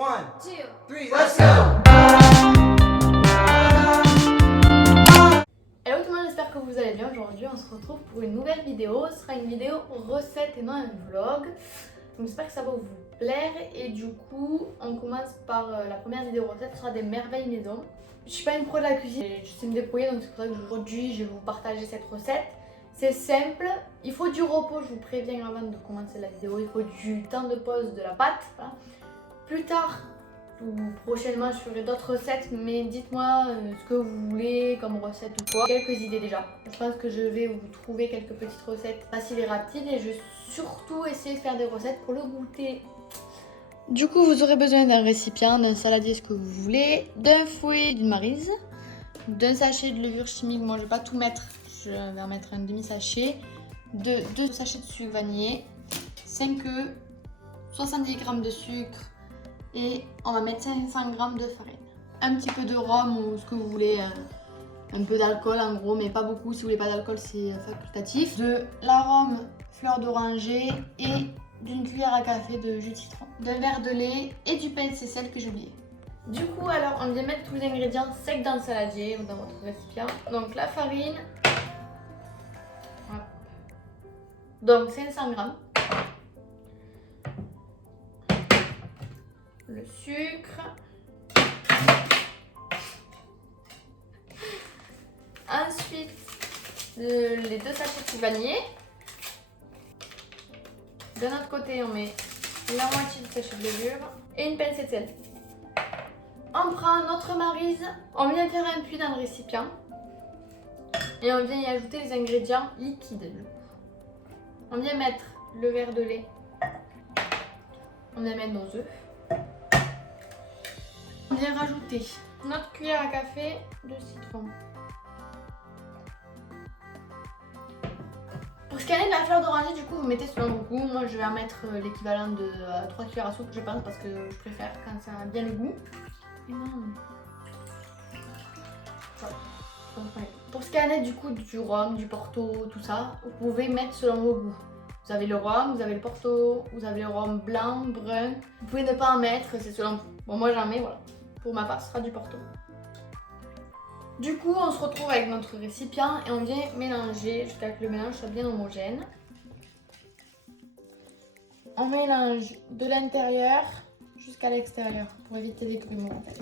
One, 2, 3, let's go! Hello tout le monde, j'espère que vous allez bien. Aujourd'hui on se retrouve pour une nouvelle vidéo. Ce sera une vidéo recette et non un vlog. Donc j'espère que ça va vous plaire. Et du coup on commence par la première vidéo recette. Ce sera des merveilles maison. Je suis pas une pro de la cuisine, je sais me débrouiller, donc c'est pour ça que aujourd'hui je vais vous partager cette recette. C'est simple, il faut du repos, je vous préviens avant de commencer la vidéo. Il faut du temps de pause de la pâte. Voilà. Plus tard ou prochainement je ferai d'autres recettes, mais dites-moi ce que vous voulez comme recette ou quoi. Quelques idées déjà. Je pense que je vais vous trouver quelques petites recettes faciles et rapides et je vais surtout essayer de faire des recettes pour le goûter. Du coup vous aurez besoin d'un récipient, d'un saladier ce que vous voulez, d'un fouet, d'une maryse, d'un sachet de levure chimique. Moi je vais pas tout mettre, je vais en mettre un demi-sachet, deux sachets de sucre vanillé, 5 œufs, 70 g de sucre, et on va mettre 500 g de farine. Un petit peu de rhum ou ce que vous voulez, un peu d'alcool en gros, mais pas beaucoup. Si vous voulez pas d'alcool, c'est facultatif. De l'arôme fleur d'oranger et d'une cuillère à café de jus de citron. D'un verre de lait et du pain de sel que j'ai oublié. Du coup, alors on vient mettre tous les ingrédients secs dans le saladier ou dans votre récipient. Donc la farine, hop. Donc 500 g. Le sucre, ensuite les 2 sachets de vanillé. De notre côté, on met la moitié du sachet de levure et une pincée de sel. On prend notre maryse, on vient faire un puits dans le récipient et on vient y ajouter les ingrédients liquides. On vient mettre le verre de lait, on vient mettre nos œufs. On vient rajouter notre cuillère à café de citron. Pour ce qui est de la fleur d'oranger, du coup, vous mettez selon vos goûts. Moi, je vais en mettre l'équivalent de 3 cuillères à soupe, je pense, parce que je préfère quand ça a bien le goût. Et non. Voilà. Pour ce qui est du coup du rhum, du porto, tout ça, vous pouvez mettre selon vos goûts. Vous avez le rhum, vous avez le porto, vous avez le rhum blanc, brun. Vous pouvez ne pas en mettre, c'est selon vous. Bon, moi j'en mets, voilà. Pour ma part, ce sera du porto. Du coup, on se retrouve avec notre récipient et on vient mélanger jusqu'à ce que le mélange soit bien homogène. On mélange de l'intérieur jusqu'à l'extérieur pour éviter les grumeaux en fait.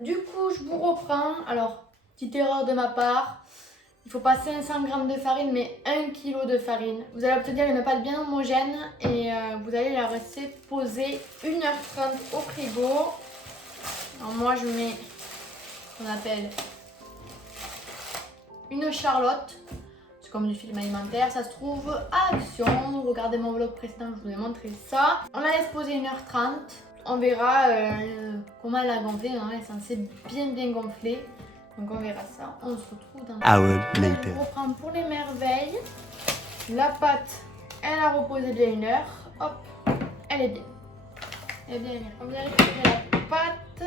Du coup, je vous reprends. Alors, petite erreur de ma part. Il ne faut pas 500 g de farine, mais 1 kg de farine. Vous allez obtenir une pâte bien homogène et vous allez la laisser poser 1h30 au frigo. Alors moi, je mets ce qu'on appelle une charlotte. C'est comme du film alimentaire. Ça se trouve à Action. Regardez mon vlog précédent, je vous ai montré ça. On la laisse poser 1h30. On verra comment elle a gonflé. Elle est censée bien gonfler. Donc on verra ça. On se retrouve dans Later. On reprend pour les merveilles. La pâte, elle a reposé bien 1 heure. Hop, elle est bien. Elle est bien. On vient récupérer la pâte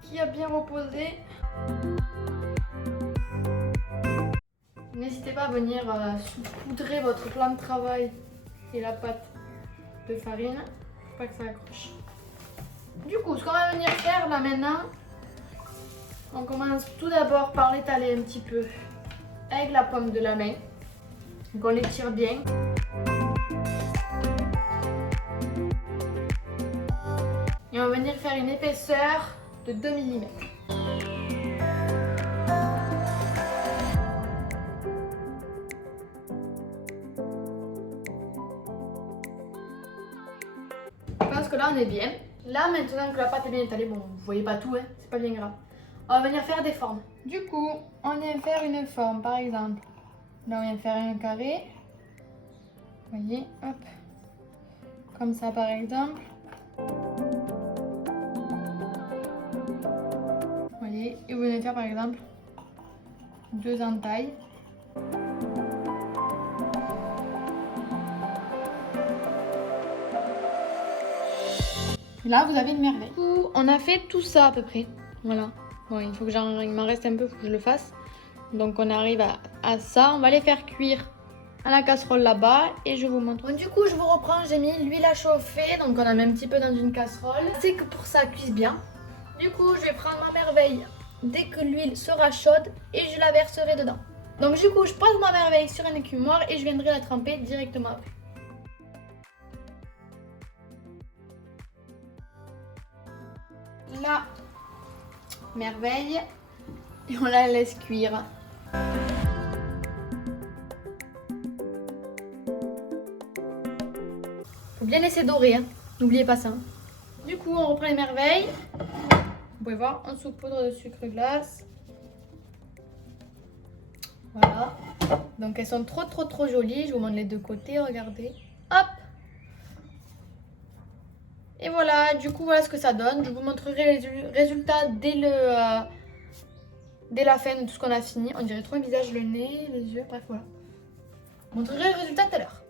qui a bien reposé. N'hésitez pas à venir saupoudrer votre plan de travail et la pâte de farine. Faut pas que ça accroche. Du coup, ce qu'on va venir faire là maintenant, on commence tout d'abord par l'étaler un petit peu avec la paume de la main. Donc on l'étire bien. Et on va venir faire une épaisseur de 2 mm. Je pense que là on est bien. Là maintenant que la pâte est bien étalée, bon vous voyez pas tout, hein, c'est pas bien grave. On va venir faire des formes. Du coup, on vient faire une forme, par exemple. Là, on vient faire un carré. Vous voyez, hop. Comme ça, par exemple. Vous voyez, et vous venez faire, par exemple, 2 entailles. Et là, vous avez une merveille. Du coup, on a fait tout ça à peu près. Voilà. Bon, il faut que il m'en reste un peu pour que je le fasse. Donc on arrive à ça. On va les faire cuire à la casserole là-bas et je vous montre. Donc, du coup, je vous reprends. J'ai mis l'huile à chauffer. Donc on a mis un petit peu dans une casserole. C'est que pour ça cuise bien. Du coup, je vais prendre ma merveille dès que l'huile sera chaude et je la verserai dedans. Donc du coup, je pose ma merveille sur un écumoire et je viendrai la tremper directement après. La merveille et on la laisse cuire. Faut bien laisser dorer, hein. N'oubliez pas ça. Du coup, on reprend les merveilles. Vous pouvez voir, on saupoudre de sucre glace. Voilà. Donc elles sont trop jolies. Je vous montre les deux côtés, regardez. Hop. Et voilà, du coup, voilà ce que ça donne. Je vous montrerai les résultats dès la fin de tout ce qu'on a fini. On dirait trop un visage, le nez, les yeux, bref, voilà. Je vous montrerai le résultat tout à l'heure.